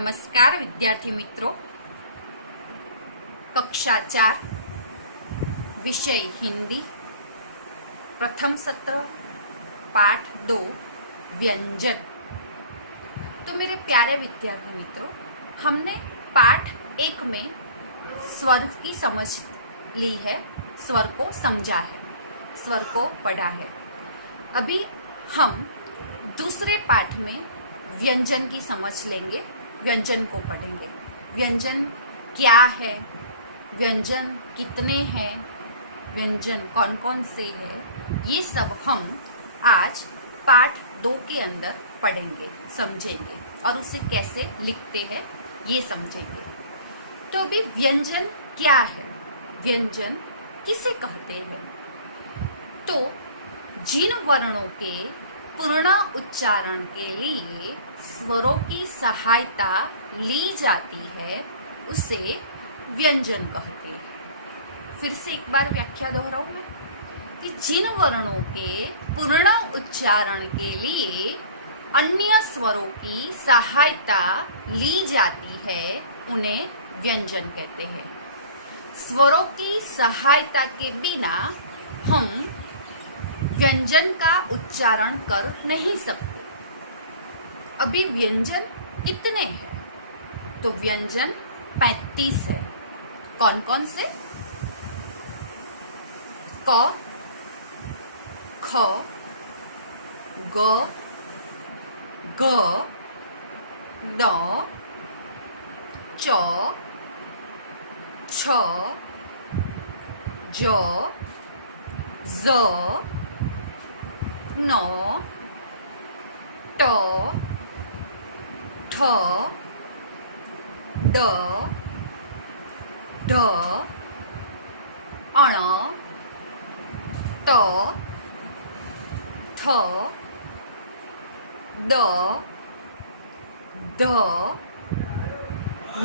नमस्कार विद्यार्थी मित्रों, कक्षा 4 विषय हिंदी, प्रथम सत्र, पाठ 2 व्यंजन। तो मेरे प्यारे विद्यार्थी मित्रों, हमने पाठ 1 में स्वर की समझ ली है, स्वर को समझा है, स्वर को पढ़ा है। अभी हम दूसरे पाठ में व्यंजन की समझ लेंगे, व्यंजन को पढ़ेंगे। व्यंजन क्या है, व्यंजन कितने हैं, व्यंजन कौन कौन से हैं, ये सब हम आज पाठ 2 के अंदर पढ़ेंगे, समझेंगे और उसे कैसे लिखते हैं ये समझेंगे। तो अभी व्यंजन क्या है, व्यंजन किसे कहते हैं? तो जिन वर्णों के पूर्ण उच्चारण के लिए स्वरों की सहायता ली जाती है उसे व्यंजन कहते हैं। फिर से एक बार व्याख्या दोहराऊं मैं कि जिन वर्णों के पूर्ण उच्चारण के लिए अन्य स्वरों की सहायता ली जाती है उन्हें व्यंजन कहते हैं। स्वरों की सहायता के बिना हम व्यंजन का उच्चारण कर नहीं सकते। अभी व्यंजन कितने हैं? तो व्यंजन 35 है। कौन कौन से? क, ख, ग, ग, ड, च, छ, ज, ज, न, ट, ठ, ड, ढ, अण, त, थ, द, ध,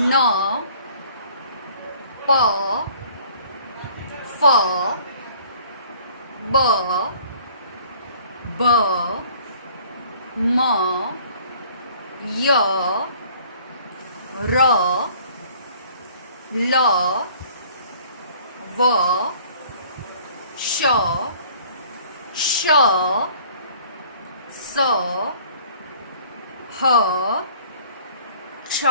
न, प, फ, ब, ब, म, य, र, ल, व, श, श, स, ह, क्ष,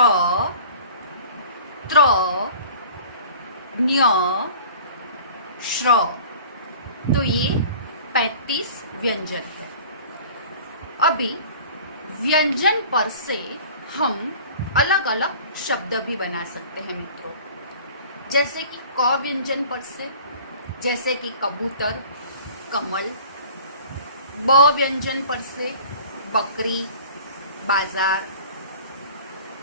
त्र, ञ, श्र। तो ये 35 व्यंजन है। अभी व्यंजन पर से हम अलग अलग शब्द भी बना सकते हैं मित्रों, जैसे कि क व्यंजन पर से, जैसे कि कबूतर, कमल। ब व्यंजन पर से बकरी, बाजार।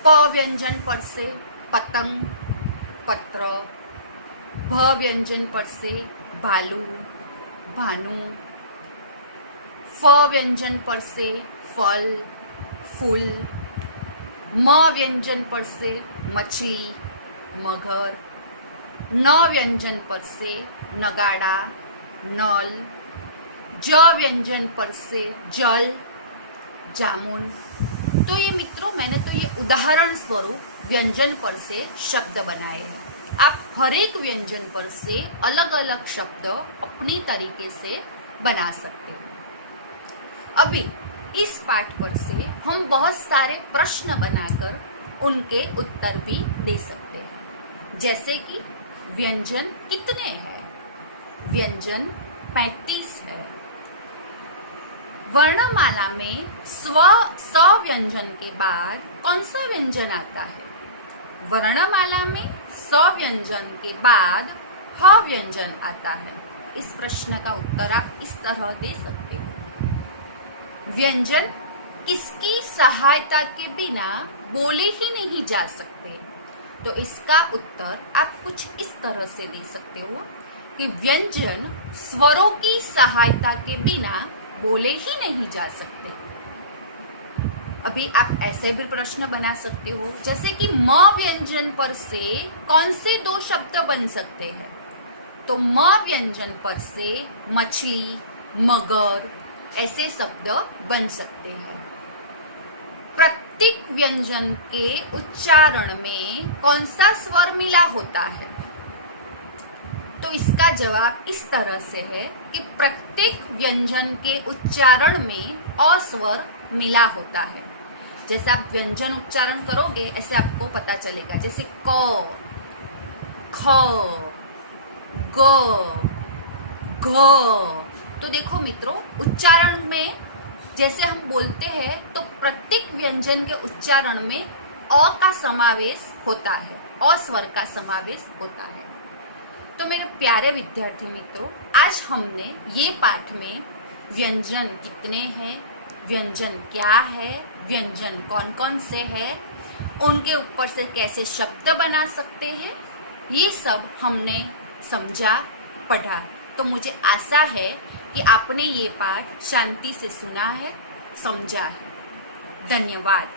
प व्यंजन पर से पतंग, पत्र। भ व्यंजन पर से भालू, भानु। फ व्यंजन पर से फल, फूल। म व्यंजन पर से मछली, मगर। न व्यंजन पर से नगाड़ा, नल। ज व्यंजन पर से जल, जामुन। तो ये मित्रों, मैंने तो ये उदाहरण स्वरूप व्यंजन पर से शब्द बनाए हैं। आप हर एक व्यंजन पर से अलग अलग शब्द अपनी तरीके से बना सकते हैं। अभी इस पाठ पर से हम बहुत सारे प्रश्न बनाकर उनके उत्तर भी दे सकते हैं, जैसे कि व्यंजन कितने हैं? व्यंजन 35 है। वर्णमाला में स व्यंजन के बाद कौन सा व्यंजन आता है? वर्णमाला में स व्यंजन के बाद ह व्यंजन आता है। इस प्रश्न का उत्तर आप इस तरह दे सकते हो। व्यंजन किसकी सहायता के बिना बोले ही नहीं जा सकते? तो इसका उत्तर आप कुछ इस तरह से दे सकते हो कि व्यंजन स्वरों की सहायता के बिना बोले ही नहीं जा सकते। अभी आप ऐसे भी प्रश्न बना सकते हो, जैसे कि म व्यंजन पर से कौन से 2 शब्द बन सकते हैं? तो म व्यंजन पर से मछली, मगर ऐसे शब्द बन सकते हैं। प्रत्येक व्यंजन के उच्चारण में कौन सा स्वर मिला होता है? तो इसका जवाब इस तरह से है कि प्रत्येक व्यंजन के उच्चारण में अ स्वर मिला होता है। जैसे आप व्यंजन उच्चारण करोगे ऐसे आपको पता चलेगा, जैसे क, ख, ग, घ। तो देखो मित्रों, उच्चारण में जैसे हम बोलते हैं तो प्रत्येक व्यंजन के उच्चारण में अ का समावेश होता है, अ स्वर का समावेश होता है। तो मेरे प्यारे विद्यार्थी मित्रों, आज हमने ये पाठ में व्यंजन कितने हैं, व्यंजन क्या है, व्यंजन कौन कौन से हैं, उनके ऊपर से कैसे शब्द बना सकते हैं, ये सब हमने समझा, पढ़ा। तो मुझे आशा है कि आपने ये पाठ शांति से सुना है, समझा है। धन्यवाद।